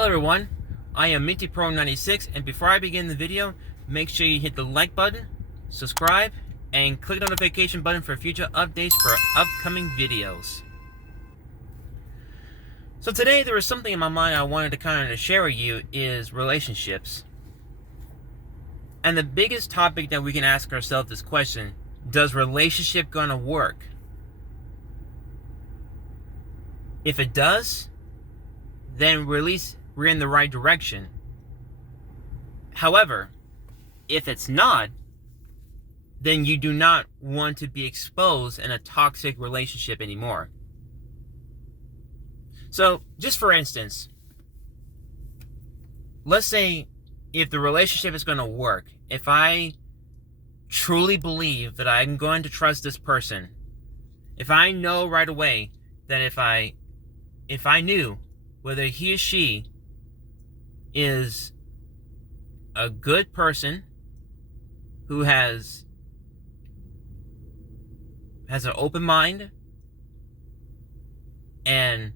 Hello everyone, I am MintyPro96, and before I begin the video, make sure you hit the like button, subscribe, and click the notification button for future updates for upcoming videos. So today there was something in my mind I wanted to kind of share with you is relationships. And the biggest topic that we can ask ourselves this question, does relationship gonna work? If it does, then at least we're in the right direction. However, if it's not, then you do not want to be exposed in a toxic relationship anymore. So, just for instance, let's say if the relationship is going to work, if I truly believe that I'm going to trust this person, if I know right away that if I knew whether he or she is a good person who has an open mind and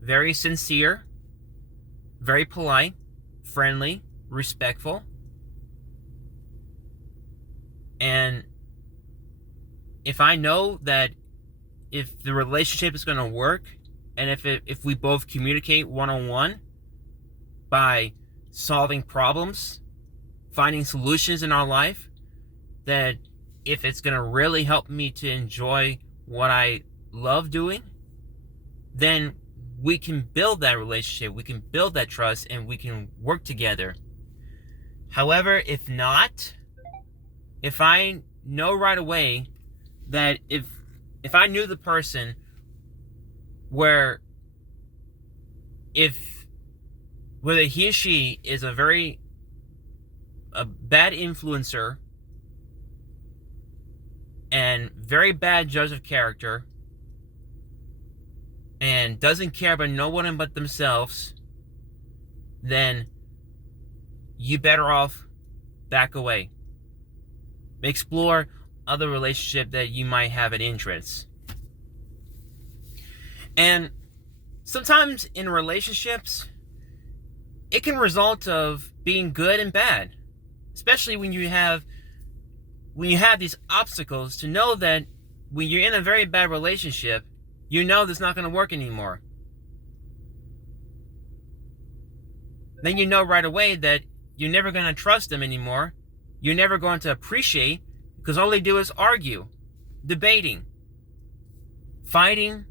very sincere, very polite, friendly, respectful, and if I know that if the relationship is going to work, and if we both communicate one-on-one by solving problems, finding solutions in our life, that if it's going to really help me to enjoy what I love doing, then we can build that relationship, we can build that trust, and we can work together. However, if not, if I know right away that if I knew the person where whether he or she is a bad influencer and very bad judge of character and doesn't care about no one but themselves, then you better off back away. Explore other relationship that you might have an interest. And sometimes in relationships, it can result of being good and bad, especially when you have these obstacles, to know that when you're in a very bad relationship, you know that's not going to work anymore. Then you know right away that you're never going to trust them anymore. You're never going to appreciate, because all they do is argue, debating, fighting,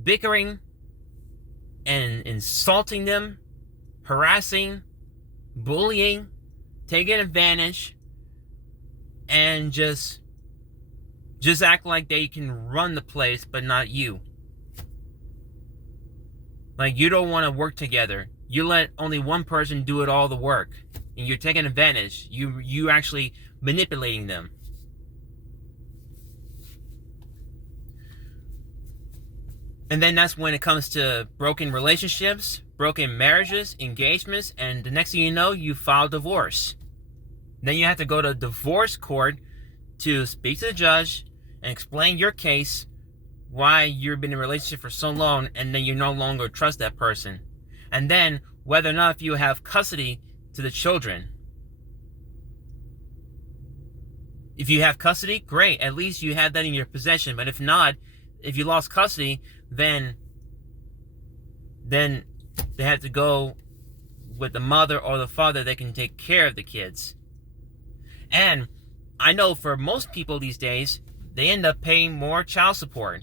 bickering, and insulting them, harassing, bullying, taking advantage, and just act like they can run the place, but not you. Like you don't want to work together. You let only one person do it all the work, and you're taking advantage. You actually manipulating them. And then that's when it comes to broken relationships, broken marriages, engagements, and the next thing you know, you file divorce. Then you have to go to divorce court to speak to the judge and explain your case, why you've been in a relationship for so long, and then you no longer trust that person. And then whether or not if you have custody to the children. If you have custody, great. At least you have that in your possession. But if not, if you lost custody, then they have to go with the mother or the father that can take care of the kids. And I know for most people these days, they end up paying more child support.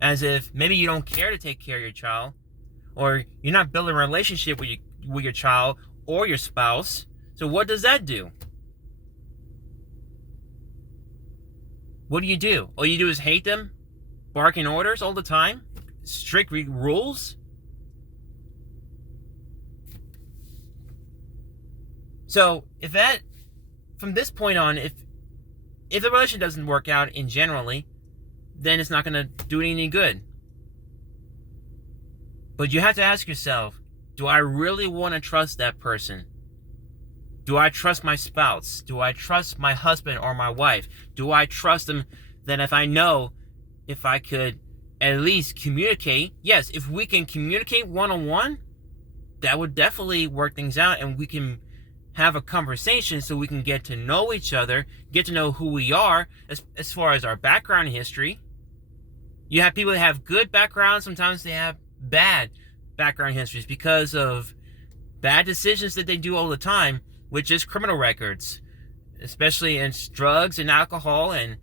As if maybe you don't care to take care of your child, or you're not building a relationship with your child or your spouse. So what does that do? What do? All you do is hate them? Barking orders all the time? Strict rules? So from this point on, if the relationship doesn't work out in generally, then it's not going to do any good. But you have to ask yourself, do I really want to trust that person? Do I trust my spouse? Do I trust my husband or my wife? Do I trust them that if I could at least communicate, yes, if we can communicate one-on-one, that would definitely work things out, and we can have a conversation so we can get to know each other, get to know who we are as far as our background history. You have people that have good backgrounds, sometimes they have bad background histories because of bad decisions that they do all the time, which is criminal records, especially in drugs and alcohol, and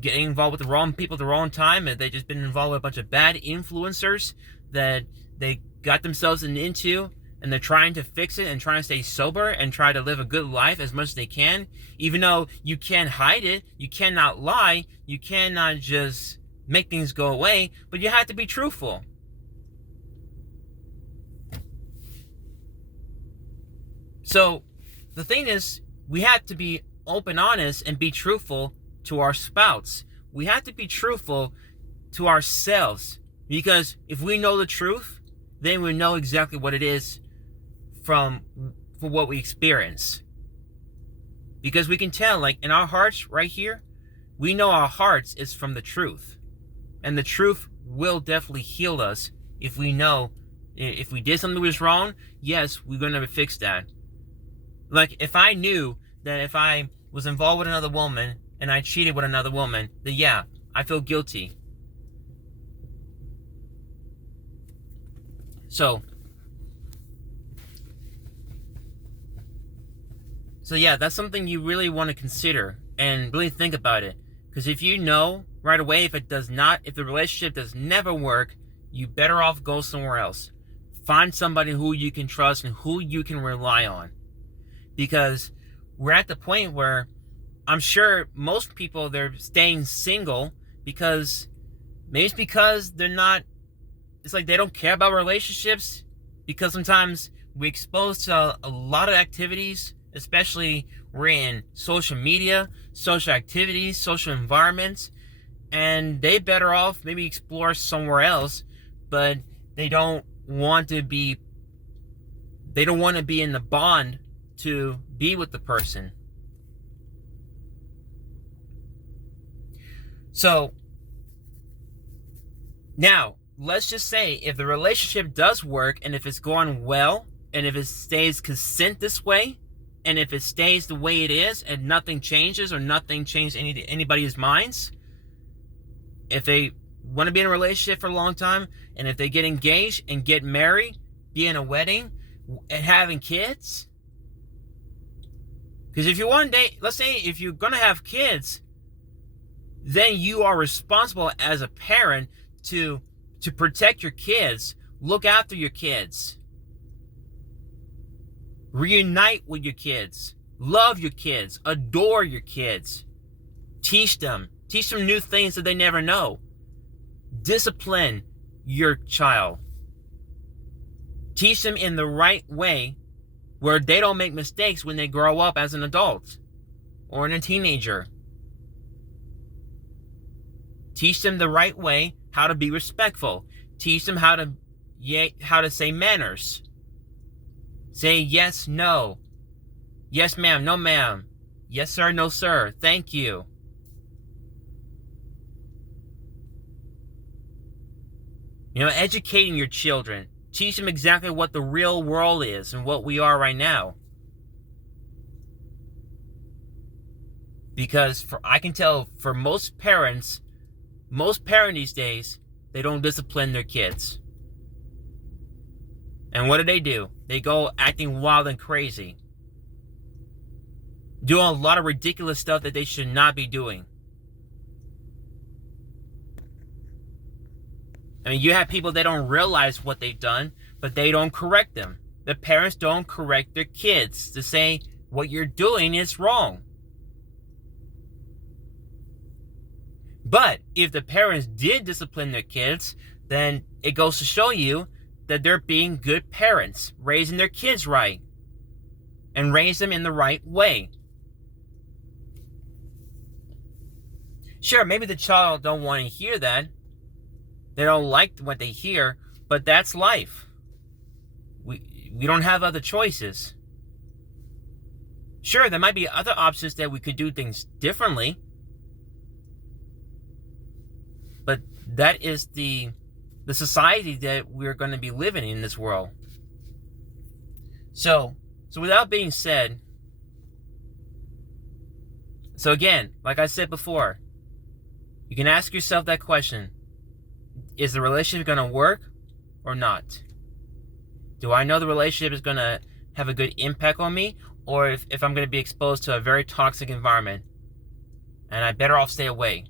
getting involved with the wrong people at the wrong time, and they've just been involved with a bunch of bad influencers that they got themselves into, and they're trying to fix it and trying to stay sober and try to live a good life as much as they can, even though you can't hide it, you cannot lie, you cannot just make things go away, but you have to be truthful. So the thing is, we have to be open, honest, and be truthful to our spouse. We have to be truthful to ourselves, because if we know the truth, then we know exactly what it is for what we experience. Because we can tell, like in our hearts right here, we know our hearts is from the truth. And the truth will definitely heal us if we know, if we did something that was wrong, yes, we're going to fix that. Like if I knew that if I was involved with another woman and I cheated with another woman, then yeah, I feel guilty. So yeah, that's something you really want to consider and really think about it. Because if you know right away, if the relationship does never work, you better off go somewhere else. Find somebody who you can trust and who you can rely on. Because we're at the point where I'm sure most people, they're staying single because maybe it's because they're not, it's like they don't care about relationships, because sometimes we expose to a lot of activities, especially we're in social media, social activities, social environments, and they better off maybe explore somewhere else, but they don't want to be in the bond to be with the person. So now let's just say if the relationship does work, and if it's going well, and if it stays consistent this way, and if it stays the way it is and nothing changes or nothing changes anybody's minds, if they want to be in a relationship for a long time, and if they get engaged and get married, be in a wedding and having kids, because if you one day, let's say if you're going to have kids, then you are responsible as a parent to protect your kids, look after your kids, reunite with your kids, love your kids, adore your kids, teach them new things that they never know, discipline your child, teach them in the right way where they don't make mistakes when they grow up as an adult or a teenager. Teach them the right way, how to be respectful. Teach them how to say manners. Say yes, no. Yes, ma'am, no, ma'am. Yes, sir, no, sir. Thank you. Educating your children. Teach them exactly what the real world is and what we are right now. Because I can tell for most parents these days, they don't discipline their kids. And what do? They go acting wild and crazy, doing a lot of ridiculous stuff that they should not be doing. I mean, you have people that don't realize what they've done, but they don't correct them. The parents don't correct their kids to say what you're doing is wrong. But if the parents did discipline their kids, then it goes to show you that they're being good parents, raising their kids right, and raise them in the right way. Sure, maybe the child don't want to hear that. They don't like what they hear, but that's life. We don't have other choices. Sure, there might be other options that we could do things differently, but that is the society that we're going to be living in this world. So with that being said, so again, like I said before, you can ask yourself that question: is the relationship going to work or not? Do I know the relationship is going to have a good impact on me, or if I'm going to be exposed to a very toxic environment and I better off stay away?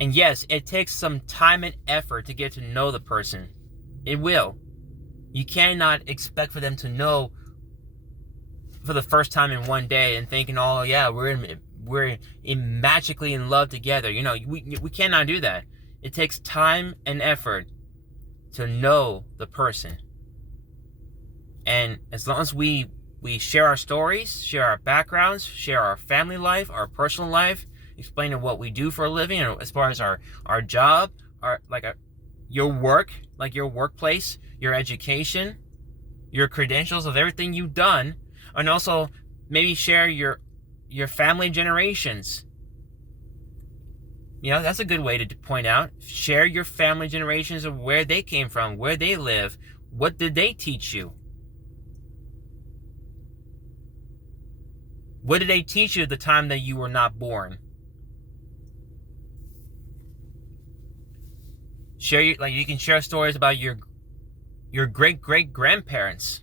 And yes, it takes some time and effort to get to know the person. It will. You cannot expect for them to know for the first time in one day and thinking, oh yeah, we're magically in love together. You know, we cannot do that. It takes time and effort to know the person. And as long as we share our stories, share our backgrounds, share our family life, our personal life, explaining what we do for a living, and as far as our job, your work, like your workplace, your education, your credentials of everything you've done, and also maybe share your family generations. You know, that's a good way to point out. Share your family generations of where they came from, where they live, what did they teach you? What did they teach you at the time that you were not born? You can share stories about your great-great-grandparents,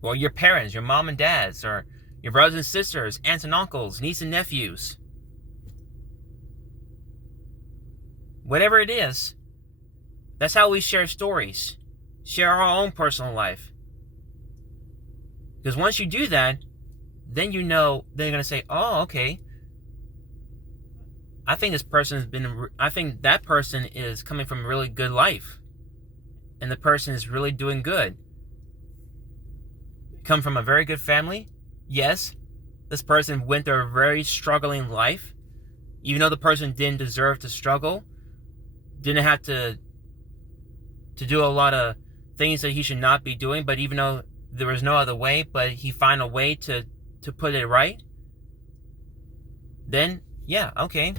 or your parents, your mom and dads, or your brothers and sisters, aunts and uncles, nieces and nephews. Whatever it is, that's how we share stories. Share our own personal life. Because once you do that, then you know, they're going to say, oh, okay, I think that person is coming from a really good life. And the person is really doing good. Come from a very good family. Yes, this person went through a very struggling life. Even though the person didn't deserve to struggle, didn't have to do a lot of things that he should not be doing, but even though there was no other way, but he found a way to put it right, then yeah, okay,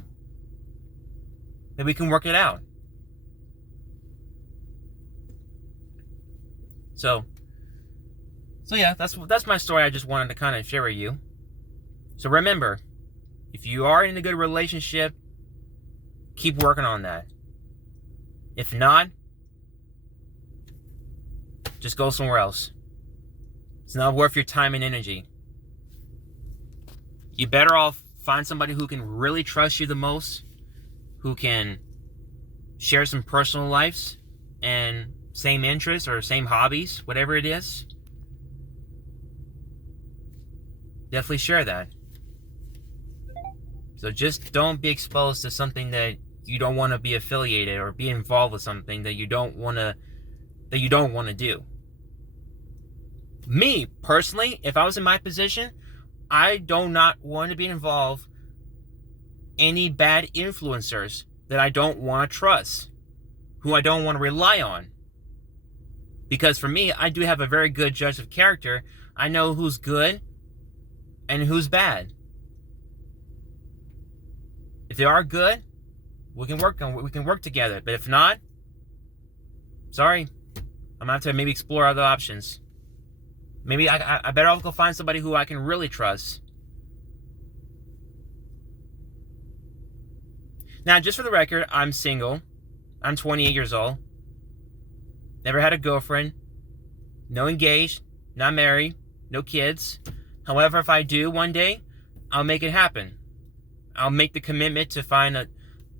then we can work it out. So yeah, that's my story. I just wanted to kind of share with you. So remember, if you are in a good relationship, keep working on that. If not, just go somewhere else. It's not worth your time and energy. You better off find somebody who can really trust you the most, who can share some personal lives and same interests or same hobbies, whatever it is. Definitely share that. So just don't be exposed to something that you don't want to be affiliated, or be involved with something that you don't want to do. Me personally, if I was in my position, I do not want to be involved any bad influencers that I don't want to trust, who I don't want to rely on. Because for me, I do have a very good judge of character. I know who's good and who's bad. If they are good, we can work together. But if not, sorry, I'm gonna have to maybe explore other options. Maybe I better off go find somebody who I can really trust. Now, just for the record, I'm single. I'm 28 years old. Never had a girlfriend. No engaged. Not married. No kids. However, if I do one day, I'll make it happen. I'll make the commitment to find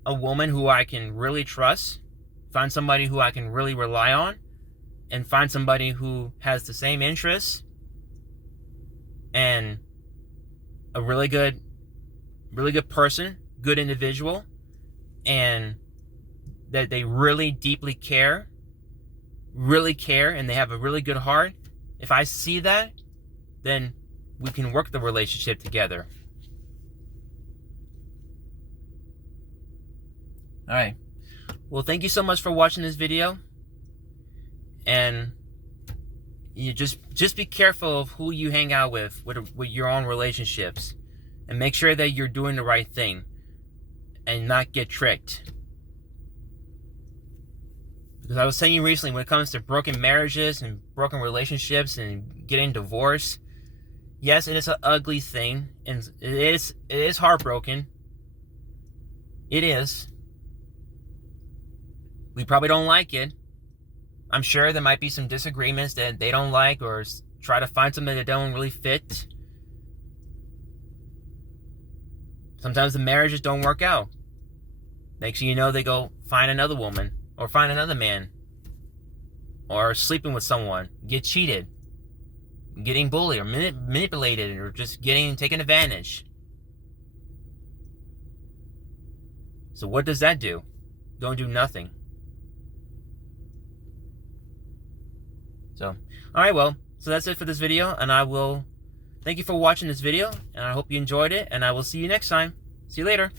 a woman who I can really trust. Find somebody who I can really rely on. And find somebody who has the same interests. And a really good person. Good individual. And that they really deeply care. And they have a really good heart. If I see that, then we can work the relationship together. Alright. Well, thank you so much for watching this video. And you just be careful of who you hang out with your own relationships. And make sure that you're doing the right thing. and not get tricked. Because I was saying recently, when it comes to broken marriages and broken relationships and getting divorced, yes, it is an ugly thing, and it is heartbroken. It is. We probably don't like it. I'm sure there might be some disagreements that they don't like, or try to find something that don't really fit. Sometimes the marriages don't work out. Next thing you know, they go find another woman, or find another man, or sleeping with someone, get cheated, getting bullied, or manipulated, or just getting taken advantage. So what does that do? Don't do nothing. So, alright, well, so that's it for this video, and I will thank you for watching this video, and I hope you enjoyed it, and I will see you next time. See you later.